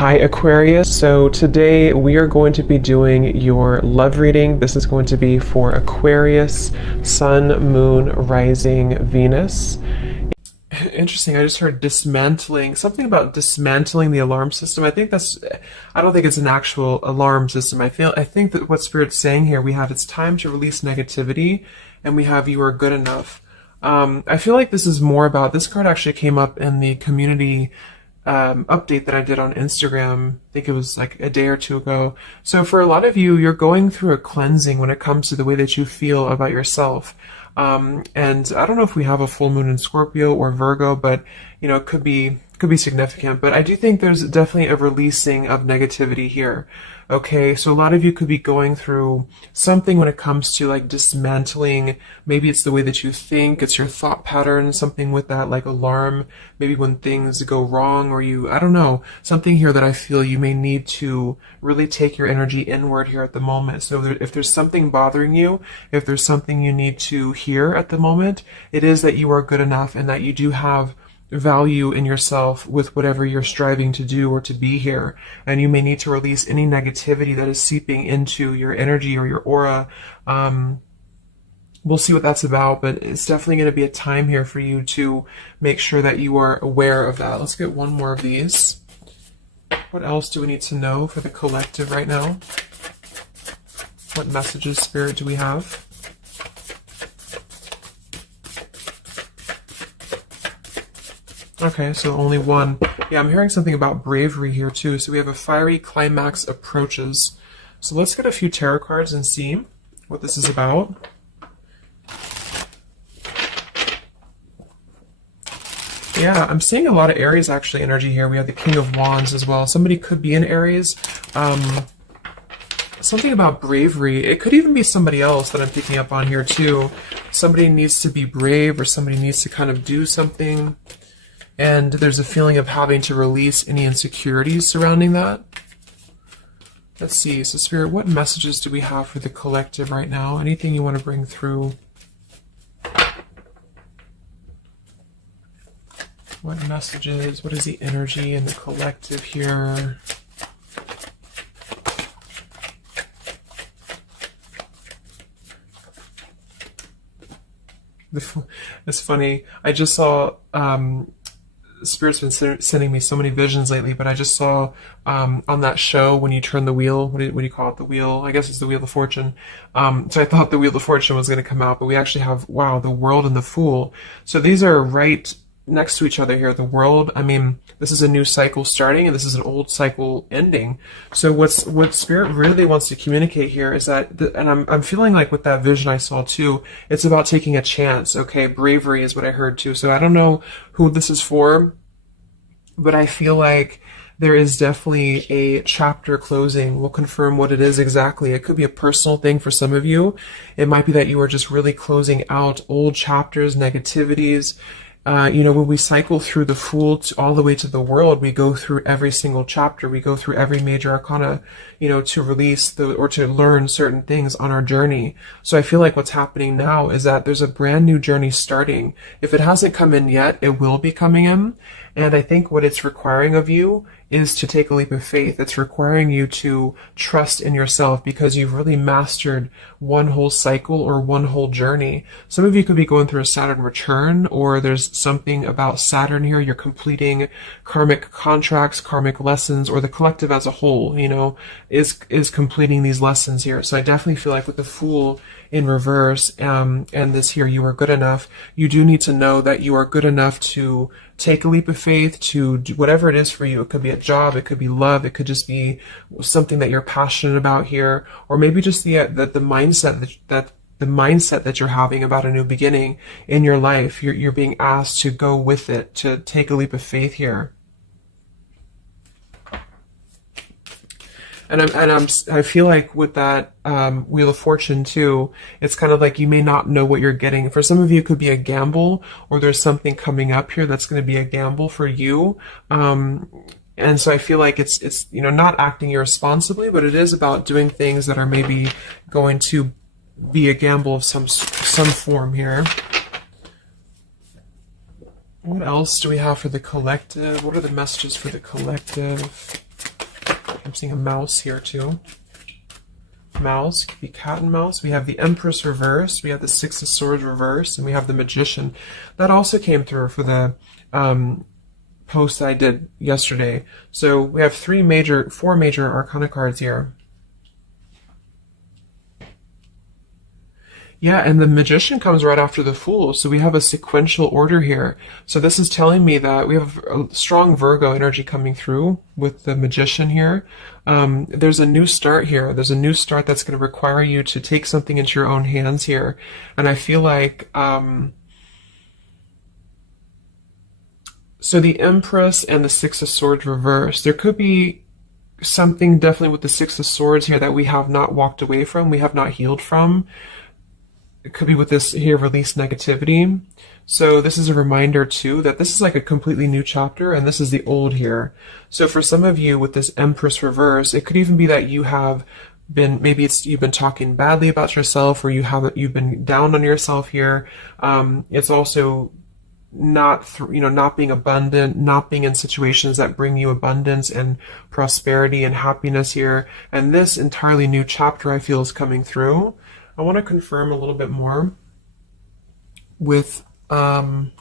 Hi Aquarius, so today we are going to be doing your love reading. This is going to be for Aquarius, Sun, Moon, Rising, Venus. Interesting, I just heard dismantling, something about dismantling the alarm system. I don't think it's an actual alarm system. I think that what Spirit's saying here, we have it's time to release negativity, and we have you are good enough. I feel like this is more about, this card actually came up in the community update that I did on Instagram. I think it was like a day or two ago. So for a lot of you, you're going through a cleansing when it comes to the way that you feel about yourself. And I don't know if we have a full moon in Scorpio or Virgo, but you know, it could be significant. But I do think there's definitely a releasing of negativity here. Okay, so a lot of you could be going through something when it comes to like dismantling. Maybe it's the way that you think, it's your thought pattern, something with that like alarm, maybe when things go wrong, or I don't know, something here that I feel you may need to really take your energy inward here at the moment. So if there's something bothering you, if there's something you need to hear at the moment, it is that you are good enough and that you do have value in yourself with whatever you're striving to do or to be here. And you may need to release any negativity that is seeping into your energy or your aura. We'll see what that's about, but it's definitely going to be a time here for you to make sure that you are aware of that. Let's get one more of these. What else do we need to know for the collective right now? What messages, Spirit, do we have? Okay, so only one. Yeah, I'm hearing something about bravery here too. So we have a fiery climax approaches. So let's get a few tarot cards and see what this is about. Yeah, I'm seeing a lot of Aries actually energy here. We have the King of Wands as well. Somebody could be in Aries. Something about bravery. It could even be somebody else that I'm picking up on here too. Somebody needs to be brave, or somebody needs to kind of do something. And there's a feeling of having to release any insecurities surrounding that. Let's see. So Spirit, what messages do we have for the collective right now? Anything you want to bring through? What messages? What is the energy in the collective here? It's funny. I just saw... Spirit's been sending me so many visions lately, but I just saw on that show when you turn the wheel, what do you call it? The wheel, I guess it's the Wheel of Fortune. So I thought the Wheel of Fortune was going to come out, but we actually have, wow, the World and the Fool. So these are right next to each other here. The World, I mean, this is a new cycle starting, and this is an old cycle ending. So what Spirit really wants to communicate here is that, and I'm feeling like with that vision I saw too, it's about taking a chance. Okay, bravery is what I heard too. So I don't know who this is for, but I feel like there is definitely a chapter closing. We'll confirm what it is exactly. It could be a personal thing for some of you. It might be that you are just really closing out old chapters, negativities. You know, when we cycle through the Fool all the way to the World, we go through every single chapter. We go through every major arcana, you know, to release or to learn certain things on our journey. So I feel like what's happening now is that there's a brand new journey starting. If it hasn't come in yet, it will be coming in. And I think what it's requiring of you is to take a leap of faith. It's requiring you to trust in yourself because you've really mastered one whole cycle or one whole journey. Some of you could be going through a Saturn return, or there's something about Saturn here. You're completing karmic contracts, karmic lessons, or the collective as a whole, you know, is completing these lessons here. So I definitely feel like with the Fool in reverse, and this here, you are good enough. You do need to know that you are good enough to take a leap of faith, to do whatever it is for you. It could be a job, it could be love, it could just be something that you're passionate about here, or maybe just the mindset that you're having about a new beginning in your life. You're being asked to go with it, to take a leap of faith here. And I feel like with that Wheel of Fortune too, it's kind of like you may not know what you're getting. For some of you, it could be a gamble, or there's something coming up here that's going to be a gamble for you. And so I feel like it's you know, not acting irresponsibly, but it is about doing things that are maybe going to be a gamble of some form here. What else do we have for the collective? What are the messages for the collective? I'm seeing a mouse here too. Mouse, could be cat and mouse. We have the Empress reverse, we have the Six of Swords reverse, and we have the Magician. That also came through for the post I did yesterday. So we have four major Arcana cards here. Yeah, and the Magician comes right after the Fool, so we have a sequential order here. So this is telling me that we have a strong Virgo energy coming through with the Magician here. There's a new start here. There's a new start that's going to require you to take something into your own hands here. And I feel like, so the Empress and the Six of Swords reverse, there could be something definitely with the Six of Swords here that we have not walked away from, we have not healed from. It could be with this here, release negativity. So this is a reminder too that this is like a completely new chapter and this is the old here. So for some of you with this Empress reverse, it could even be that you have been, maybe you've been talking badly about yourself, or you've been down on yourself here. It's also not being abundant, not being in situations that bring you abundance and prosperity and happiness here. And this entirely new chapter I feel is coming through. I want to confirm a little bit more with, I'm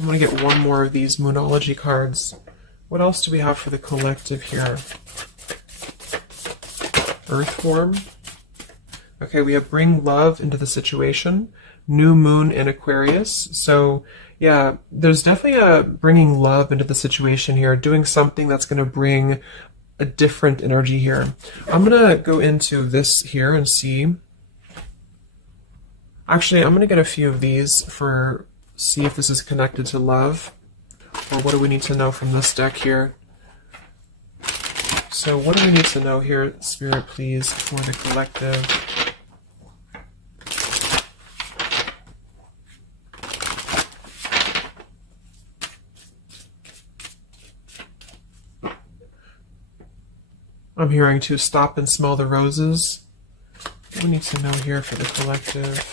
going to get one more of these Moonology cards. What else do we have for the collective here? Earth form. Okay, we have bring love into the situation. New moon in Aquarius. So yeah, there's definitely a bringing love into the situation here, doing something that's going to bring a different energy here. I'm going to go into this here and see. Actually, I'm going to get a few of these see if this is connected to love, or what do we need to know from this deck here. So what do we need to know here, Spirit, please, for the collective? I'm hearing to stop and smell the roses. What do we need to know here for the collective?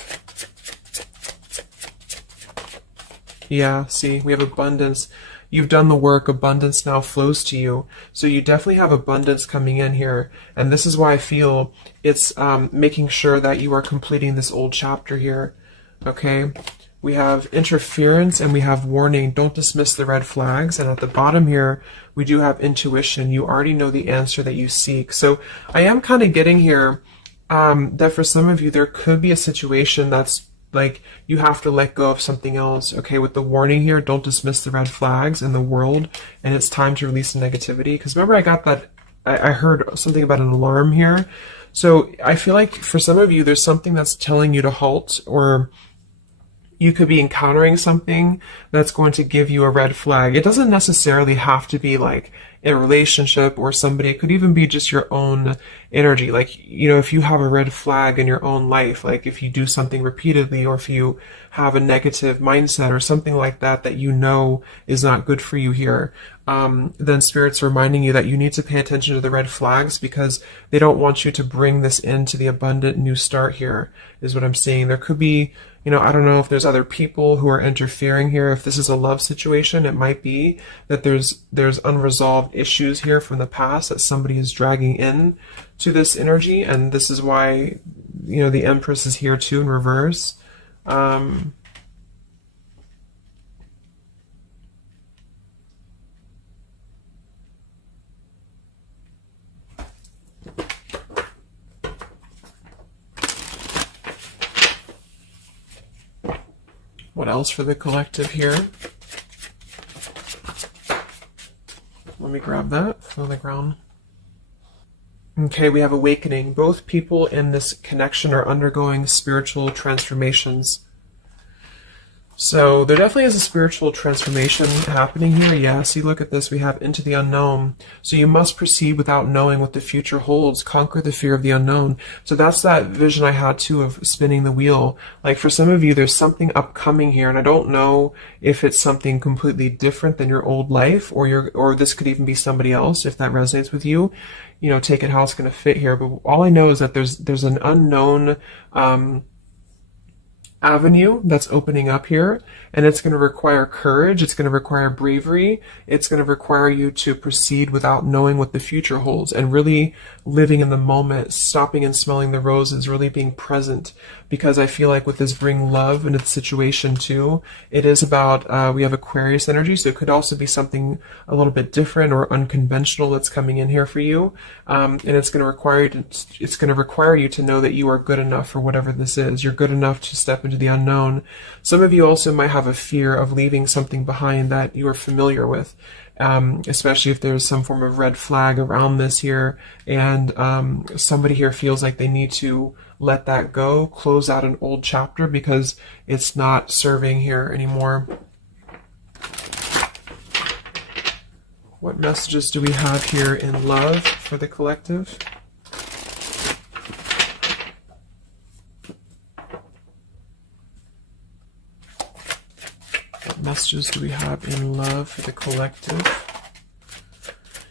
Yeah, see, we have abundance. You've done the work. Abundance now flows to you. So you definitely have abundance coming in here. And this is why I feel it's making sure that you are completing this old chapter here. Okay? We have interference and we have warning. Don't dismiss the red flags. And at the bottom here, we do have intuition. You already know the answer that you seek. So I am kind of getting here that for some of you, there could be a situation that's like you have to let go of something else. Okay, with the warning here, don't dismiss the red flags in the world. And it's time to release the negativity. Because remember, I got that, I heard something about an alarm here. So I feel like for some of you, there's something that's telling you to halt, or you could be encountering something that's going to give you a red flag. It doesn't necessarily have to be like a relationship or somebody. It could even be just your own energy. Like, you know, if you have a red flag in your own life, like if you do something repeatedly, or if you have a negative mindset or something like that, that you know is not good for you here, then Spirit's reminding you that you need to pay attention to the red flags, because they don't want you to bring this into the abundant new start here, is what I'm saying. There could be, you know, I don't know if there's other people who are interfering here. If this is a love situation, it might be that there's unresolved issues here from the past that somebody is dragging in to this energy, and this is why, you know, the Empress is here too in reverse. What else for the collective here? Let me grab that from the ground. Okay, we have awakening. Both people in this connection are undergoing spiritual transformations. So there definitely is a spiritual transformation happening here. Yeah, see, look at this. We have into the unknown. So you must proceed without knowing what the future holds. Conquer the fear of the unknown. So that's that vision I had too of spinning the wheel. Like for some of you, there's something upcoming here, and I don't know if it's something completely different than your old life, or this could even be somebody else. If that resonates with you, you know, take it how it's going to fit here. But all I know is that there's an unknown avenue that's opening up here, and it's going to require courage, it's going to require bravery, it's going to require you to proceed without knowing what the future holds, and really living in the moment, stopping and smelling the roses, really being present. Because I feel like with this bring love into the situation too, it is about, we have Aquarius energy, so it could also be something a little bit different or unconventional that's coming in here for you, and it's going to require you to know that you are good enough for whatever this is. You're good enough to step into the unknown. Some of you also might have a fear of leaving something behind that you are familiar with, especially if there's some form of red flag around this here, and somebody here feels like they need to let that go, close out an old chapter because it's not serving here anymore. What messages do we have here in love for the collective? What messages do we have in love for the collective?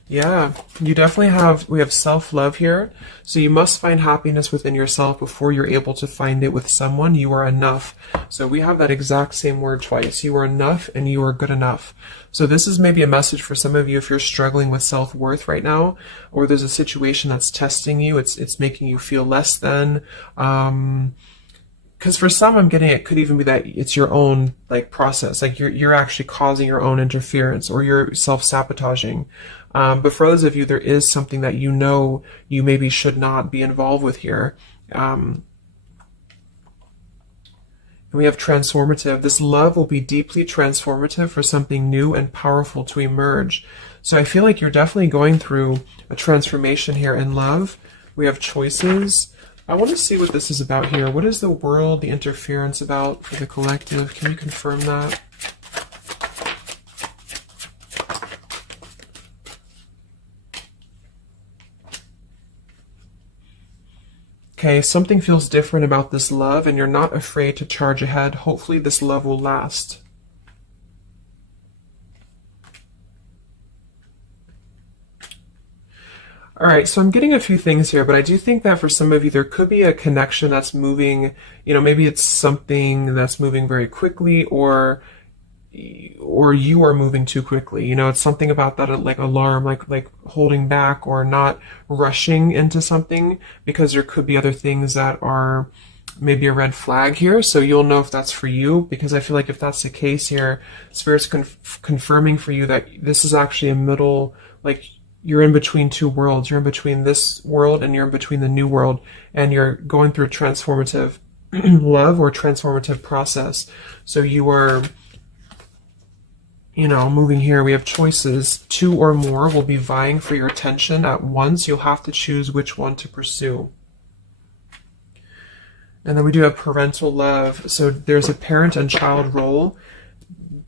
Yeah, you definitely we have self-love here. So you must find happiness within yourself before you're able to find it with someone. You are enough. So we have that exact same word twice. You are enough and you are good enough. So this is maybe a message for some of you if you're struggling with self-worth right now, or there's a situation that's testing you. It's making you feel less than, because for some, I'm getting it could even be that it's your own like process, like you're actually causing your own interference, or you're self-sabotaging. But for others of you, there is something that you know you maybe should not be involved with here. And we have transformative. This love will be deeply transformative for something new and powerful to emerge. So I feel like you're definitely going through a transformation here in love. We have choices. I want to see what this is about here. What is the world, the interference about for the collective? Can you confirm that? Okay, something feels different about this love, and you're not afraid to charge ahead. Hopefully this love will last. All right, so I'm getting a few things here, but I do think that for some of you, there could be a connection that's moving, maybe it's something that's moving very quickly, or you are moving too quickly. It's something about that, like alarm, like holding back or not rushing into something, because there could be other things that are maybe a red flag here. So you'll know if that's for you, because I feel like if that's the case here, Spirit's confirming for you that this is actually a middle, like you're in between two worlds. You're in between this world and you're in between the new world, and you're going through a transformative love or transformative process. So you are, moving here. We have choices. Two or more will be vying for your attention at once. You'll have to choose which one to pursue. And then we do have parental love. So there's a parent and child role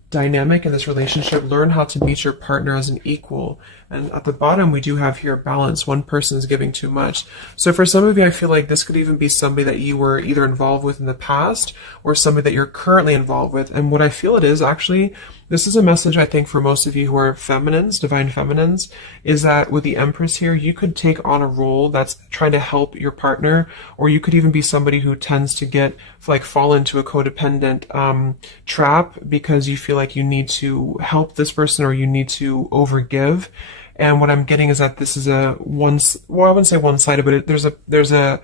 dynamic in this relationship. Learn how to meet your partner as an equal. And at the bottom, we do have here balance. One person is giving too much. So for some of you, I feel like this could even be somebody that you were either involved with in the past or somebody that you're currently involved with. And what I feel it is actually, this is a message I think for most of you who are feminines, divine feminines, is that with the Empress here, you could take on a role that's trying to help your partner, or you could even be somebody who tends to fall into a codependent trap because you feel like you need to help this person or you need to overgive. And what I'm getting is that this is I wouldn't say one-sided, but there's a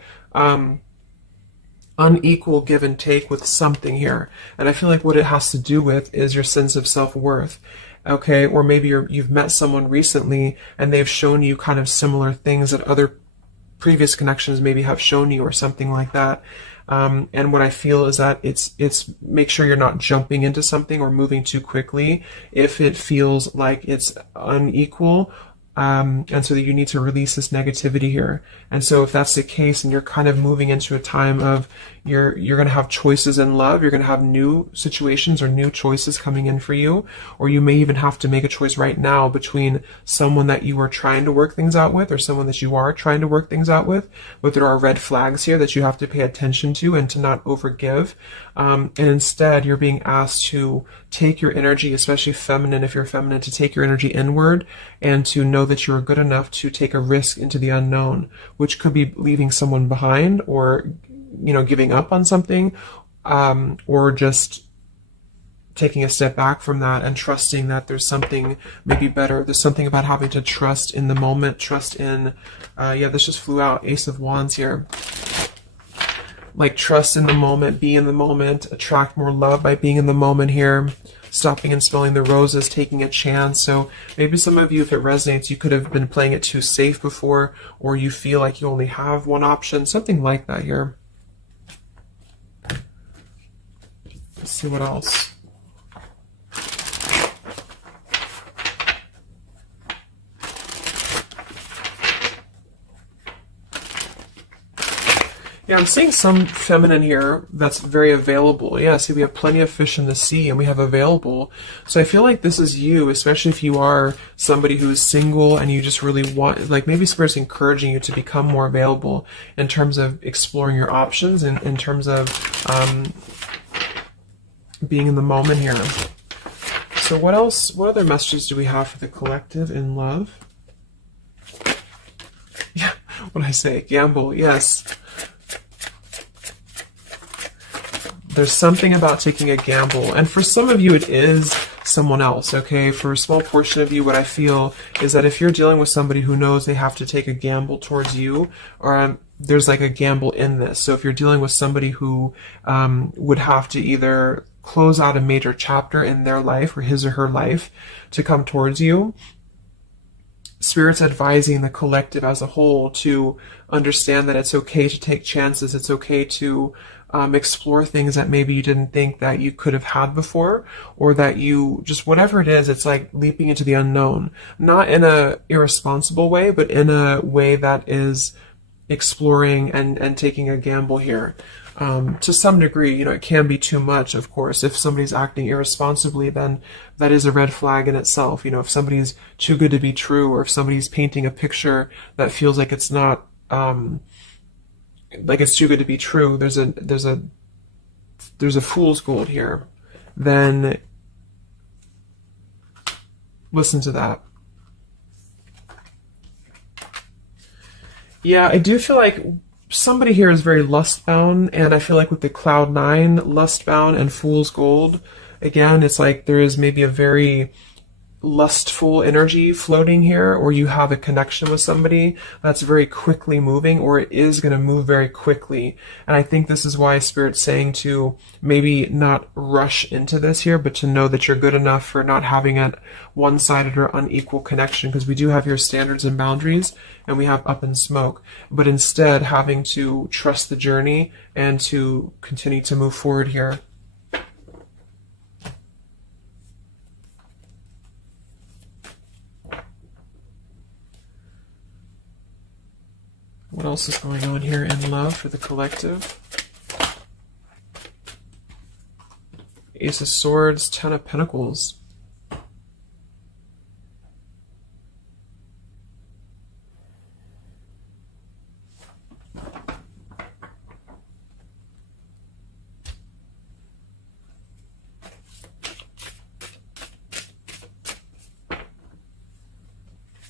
unequal give and take with something here. And I feel like what it has to do with is your sense of self-worth. Okay, or maybe you've met someone recently and they've shown you kind of similar things that other previous connections maybe have shown you, or something like that. And what I feel is that it's make sure you're not jumping into something or moving too quickly if it feels like it's unequal. And so that you need to release this negativity here. And so if that's the case and you're kind of moving into a time of you're going to have choices in love, you're going to have new situations or new choices coming in for you, or you may even have to make a choice right now between someone that you are trying to work things out with or someone that you are trying to work things out with. But there are red flags here that you have to pay attention to and to not overgive. And instead, you're being asked to take your energy, especially feminine, if you're feminine, to take your energy inward and to know that you're good enough to take a risk into the unknown, which could be leaving someone behind or, giving up on something, or just taking a step back from that and trusting that there's something maybe better. There's something about having to trust in the moment, trust in, yeah, this just flew out, Ace of Wands here. Like trust in the moment, be in the moment, attract more love by being in the moment here, stopping and smelling the roses, taking a chance. So maybe some of you, if it resonates, you could have been playing it too safe before, or you feel like you only have one option, something like that here. Let's see what else. Yeah, I'm seeing some feminine here that's very available. Yeah, see, we have plenty of fish in the sea and we have available. So I feel like this is you, especially if you are somebody who is single and you just really want, like maybe Spirit's encouraging you to become more available in terms of exploring your options and in terms of being in the moment here. So what else, what other messages do we have for the collective in love? Yeah, what did I say? Gamble, yes. There's something about taking a gamble. And for some of you, it is someone else, okay? For a small portion of you, what I feel is that if you're dealing with somebody who knows they have to take a gamble towards you, or there's like a gamble in this. So if you're dealing with somebody who would have to either close out a major chapter in their life or his or her life to come towards you, Spirit's advising the collective as a whole to understand that it's okay to take chances. It's okay to explore things that maybe you didn't think that you could have had before, or that you just, whatever it is, it's like leaping into the unknown, not in a irresponsible way, but in a way that is exploring and taking a gamble here. To some degree, you know, it can be too much, of course. If somebody's acting irresponsibly, then that is a red flag in itself. You know, if somebody's too good to be true, or if somebody's painting a picture that feels like it's not, like it's too good to be true, there's a fool's gold here, then listen to that. Yeah, I do feel like somebody here is very lust-bound, and I feel like with the Cloud 9, lust-bound and fool's gold, again, it's like there is maybe a very lustful energy floating here, or you have a connection with somebody that's very quickly moving, or it is going to move very quickly. And I think this is why Spirit's saying to maybe not rush into this here, but to know that you're good enough for not having a one-sided or unequal connection, because we do have your standards and boundaries, and we have up in smoke, but instead having to trust the journey and to continue to move forward here. What else is going on here in love for the collective? Ace of Swords, Ten of Pentacles.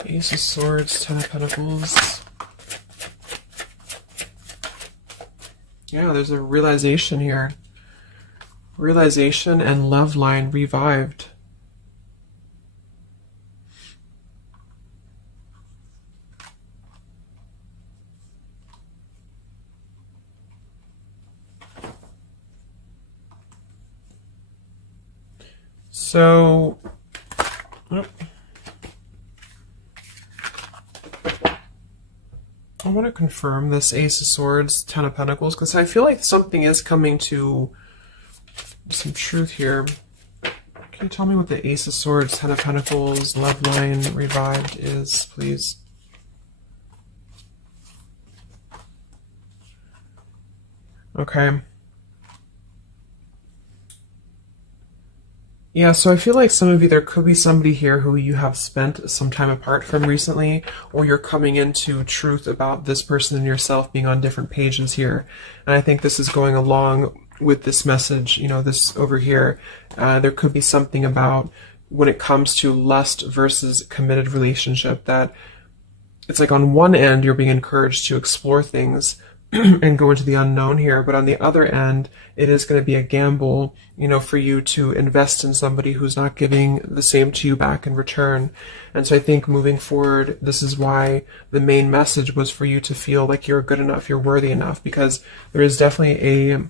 Ace of Swords, Ten of Pentacles. Yeah, there's a realization here. Realization and love line revived. So, I want to confirm this Ace of Swords, Ten of Pentacles, because I feel like something is coming to some truth here. Can you tell me what the Ace of Swords, Ten of Pentacles, love line revived is, please? Okay. Yeah, so I feel like some of you, there could be somebody here who you have spent some time apart from recently, or you're coming into truth about this person and yourself being on different pages here. And I think this is going along with this message, you know, this over here. There could be something about when it comes to lust versus committed relationship, that it's like on one end you're being encouraged to explore things and go into the unknown here. But on the other end, it is going to be a gamble, for you to invest in somebody who's not giving the same to you back in return. And so I think moving forward, this is why the main message was for you to feel like you're good enough, you're worthy enough, because there is definitely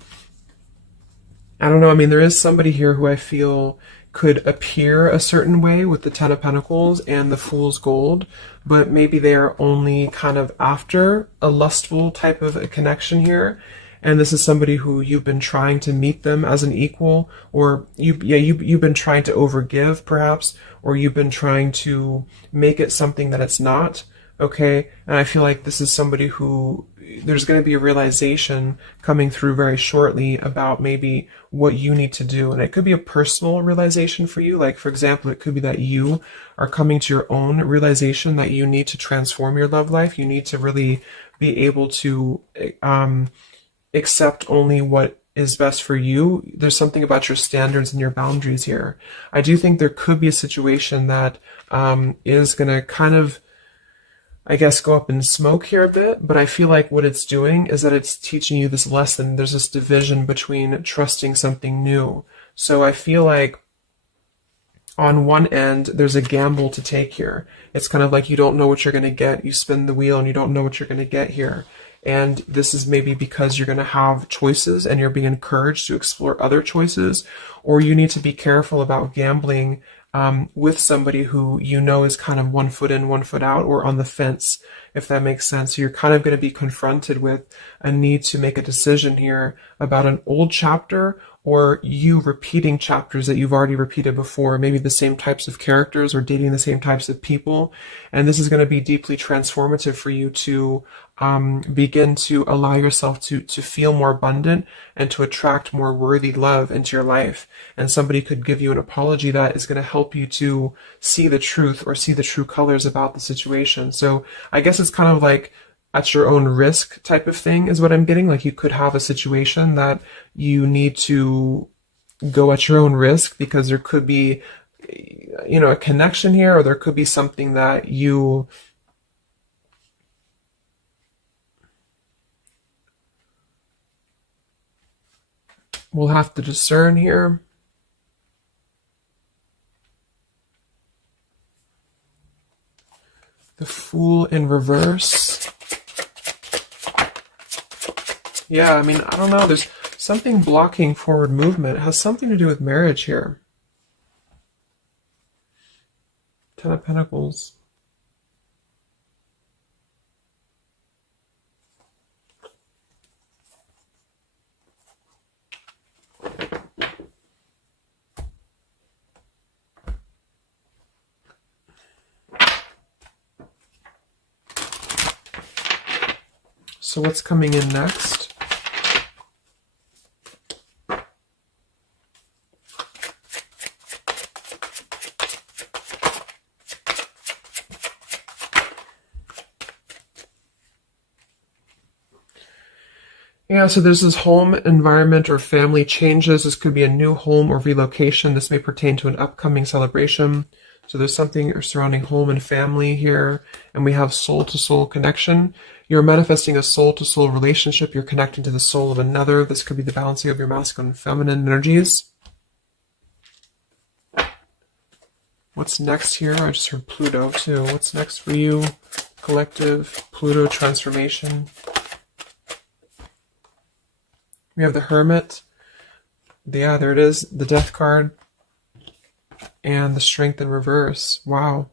I don't know, I mean, there is somebody here who I feel could appear a certain way with the Ten of Pentacles and the Fool's Gold, but maybe they are only kind of after a lustful type of a connection here. And this is somebody who you've been trying to meet them as an equal, or you've been trying to overgive perhaps, or you've been trying to make it something that it's not. Okay, and I feel like this is somebody who there's going to be a realization coming through very shortly about maybe what you need to do. And it could be a personal realization for you. Like, for example, it could be that you are coming to your own realization that you need to transform your love life. You need to really be able to accept only what is best for you. There's something about your standards and your boundaries here. I do think there could be a situation that is going to kind of, I guess, go up in smoke here a bit, but I feel like what it's doing is that it's teaching you this lesson. There's this division between trusting something new. So I feel like on one end, there's a gamble to take here. It's kind of like you don't know what you're going to get. You spin the wheel and you don't know what you're going to get here. And this is maybe because you're going to have choices and you're being encouraged to explore other choices, or you need to be careful about gambling with somebody who is kind of 1 foot in, 1 foot out, or on the fence, if that makes sense. So you're kind of going to be confronted with a need to make a decision here about an old chapter, or you repeating chapters that you've already repeated before, maybe the same types of characters or dating the same types of people. And this is going to be deeply transformative for you to begin to allow yourself to feel more abundant and to attract more worthy love into your life. And somebody could give you an apology that is going to help you to see the truth or see the true colors about the situation. So I guess it's kind of like at your own risk type of thing is what I'm getting. Like, you could have a situation that you need to go at your own risk because there could be, a connection here, or there could be something that you will have to discern here. The Fool in reverse. Yeah, I mean, I don't know. There's something blocking forward movement. It has something to do with marriage here. Ten of Pentacles. So what's coming in next? Yeah, so there's this home environment or family changes. This could be a new home or relocation. This may pertain to an upcoming celebration. So there's something surrounding home and family here. And we have soul-to-soul connection. You're manifesting a soul-to-soul relationship. You're connecting to the soul of another. This could be the balancing of your masculine and feminine energies. What's next here? I just heard Pluto too. What's next for you? Collective, Pluto transformation. We have the Hermit. Yeah, there it is. The Death card. And the Strength in reverse. Wow.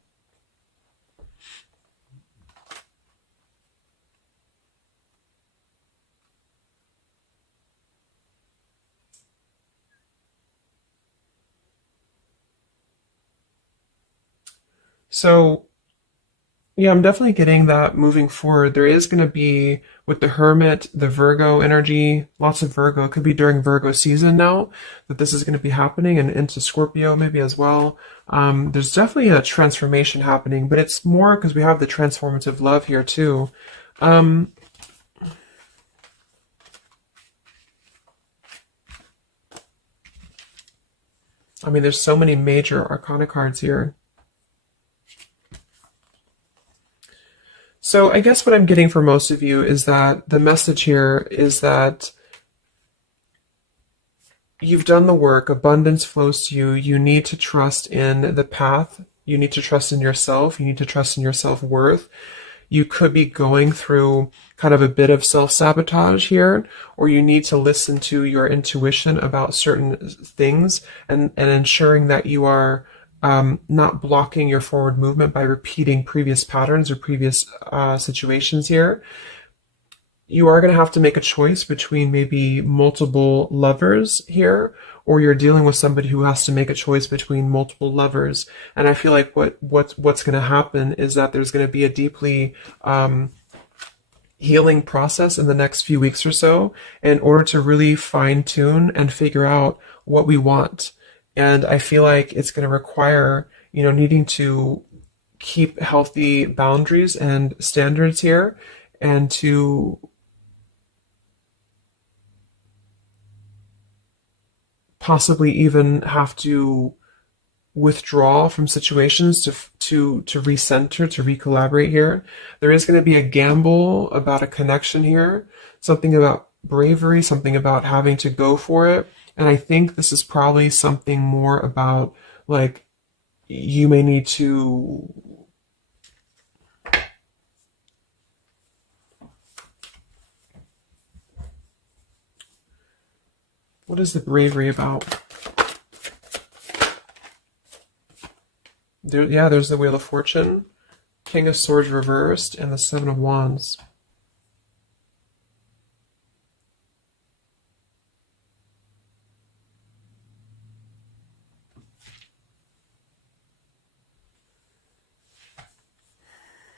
So, yeah, I'm definitely getting that moving forward. There is going to be, with the Hermit, the Virgo energy, lots of Virgo. It could be during Virgo season now that this is going to be happening, and into Scorpio maybe as well. There's definitely a transformation happening, but it's more because we have the transformative love here too. I mean, there's so many major arcana cards here. So I guess what I'm getting for most of you is that the message here is that you've done the work, abundance flows to you. You need to trust in the path. You need to trust in yourself. You need to trust in your self-worth. You could be going through kind of a bit of self-sabotage here, or you need to listen to your intuition about certain things and ensuring that you are not blocking your forward movement by repeating previous patterns or previous situations here. You are going to have to make a choice between maybe multiple lovers here, or you're dealing with somebody who has to make a choice between multiple lovers. And I feel like what's going to happen is that there's going to be a deeply healing process in the next few weeks or so in order to really fine tune and figure out what we want. And I feel like it's going to require, needing to keep healthy boundaries and standards here, and to possibly even have to withdraw from situations to recenter, to recollaborate here. There is going to be a gamble about a connection here, something about bravery, something about having to go for it. And I think this is probably something more about, like, you may need to what is the bravery about? There's the Wheel of Fortune, King of Swords reversed, and the Seven of Wands.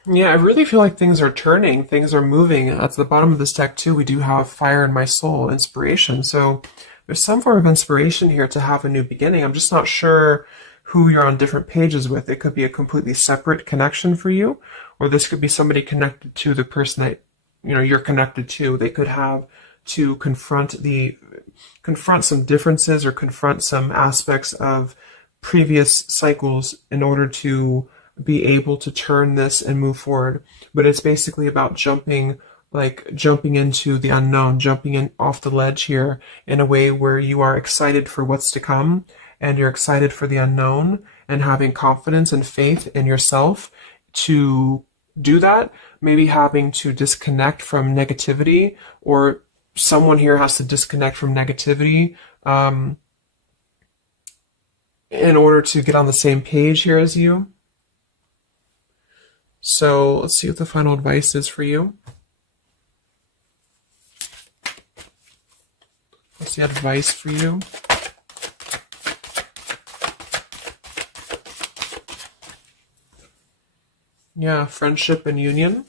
Yeah, I really feel like things are turning, things are moving. At the bottom of this deck too, we do have Fire in My Soul, inspiration. So there's some form of inspiration here to have a new beginning. I'm just not sure who you're on different pages with. It could be a completely separate connection for you, or this could be somebody connected to the person that you're connected to. They could have to confront some differences or confront some aspects of previous cycles in order to be able to turn this and move forward. But it's basically about jumping into the unknown, jumping in off the ledge here in a way where you are excited for what's to come, and you're excited for the unknown, and having confidence and faith in yourself to do that. Maybe having to disconnect from negativity, or someone here has to disconnect from negativity in order to get on the same page here as you. So let's see what the final advice is for you. What's the advice for you? Yeah, friendship and union.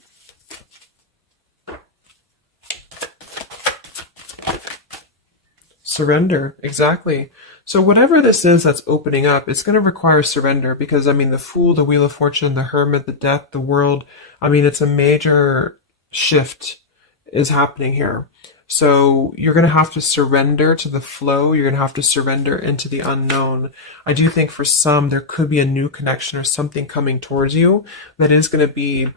Surrender, exactly. So whatever this is that's opening up, it's going to require surrender, because, the Fool, the Wheel of Fortune, the Hermit, the Death, the World, it's a major shift is happening here. So you're going to have to surrender to the flow. You're going to have to surrender into the unknown. I do think for some, there could be a new connection or something coming towards you that is going to be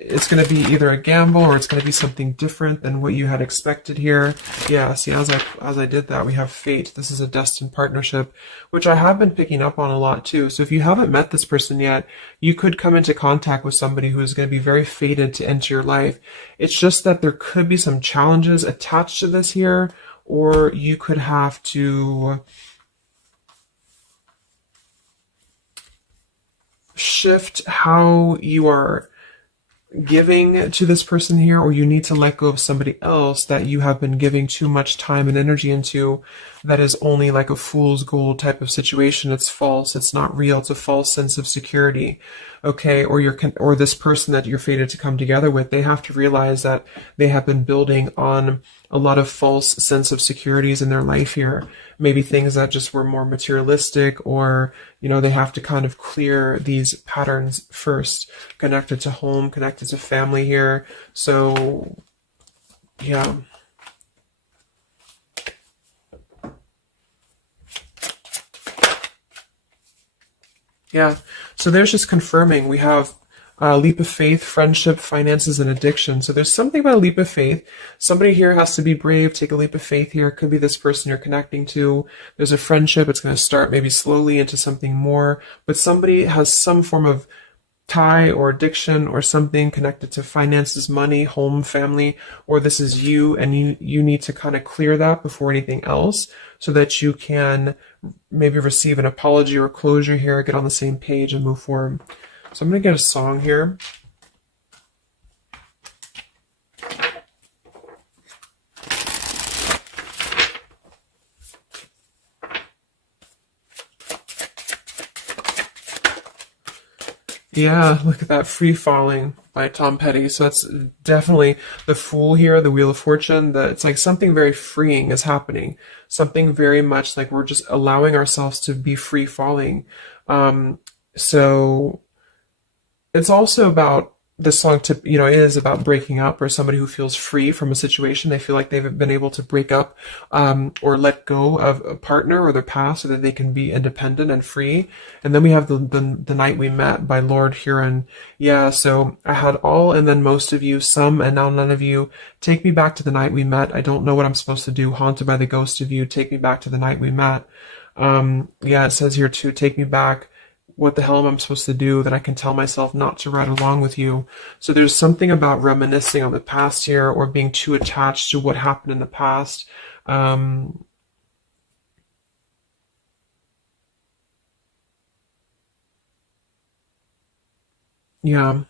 it's going to be either a gamble, or it's going to be something different than what you had expected here. Yeah, see, as I did that, we have fate. This is a destined partnership, which I have been picking up on a lot too. So if you haven't met this person yet, you could come into contact with somebody who is going to be very fated to enter your life. It's just that there could be some challenges attached to this here, or you could have to shift how you are giving to this person here, or you need to let go of somebody else that you have been giving too much time and energy into, that is only like a fool's gold type of situation. It's false, it's not real, it's a false sense of security. Okay, or this person that you're fated to come together with, they have to realize that they have been building on a lot of false sense of securities in their life here. Maybe things that just were more materialistic, or, they have to kind of clear these patterns first, connected to home, connected to family here. So, yeah. Yeah, so there's just confirming. We have Leap of faith, friendship, finances, and addiction. So there's something about a leap of faith. Somebody here has to be brave, take a leap of faith here. It could be this person you're connecting to. There's a friendship. It's going to start maybe slowly into something more, but somebody has some form of tie or addiction or something connected to finances, money, home, family, or this is you, and you need to kind of clear that before anything else so that you can maybe receive an apology or closure here, get on the same page and move forward. So I'm going to get a song here. Yeah, look at that, Free Falling by Tom Petty. So it's definitely the Fool here, the Wheel of Fortune. It's like something very freeing is happening. Something very much like we're just allowing ourselves to be free falling. So it's also about this song is about breaking up, or somebody who feels free from a situation. They feel like they've been able to break up or let go of a partner or their past so that they can be independent and free. And then we have the Night We Met by Lord Huron. Yeah, so I had all and then most of you, some and now none of you. Take me back to the night we met. I don't know what I'm supposed to do. Haunted by the ghost of you. Take me back to the night we met. Yeah, it says here too, take me back. What the hell am I supposed to do that I can tell myself not to ride along with you? So there's something about reminiscing on the past here, or being too attached to what happened in the past. Yeah,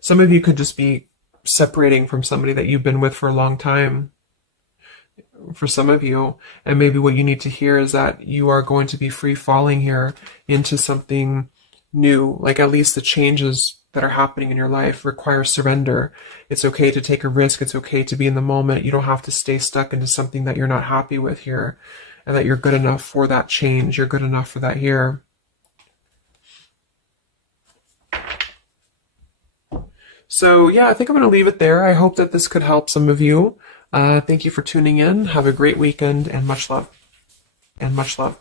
some of you could just be separating from somebody that you've been with for a long time. For some of you, and maybe what you need to hear is that you are going to be free falling here into something new. Like, at least the changes that are happening in your life require surrender. It's okay to take a risk. It's okay to be in the moment. You don't have to stay stuck into something that you're not happy with here, and that you're good enough for that change. You're good enough for that here. So yeah, I think I'm going to leave it there. I hope that this could help some of you. Thank you for tuning in. Have a great weekend, and much love, and much love,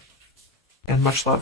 and much love.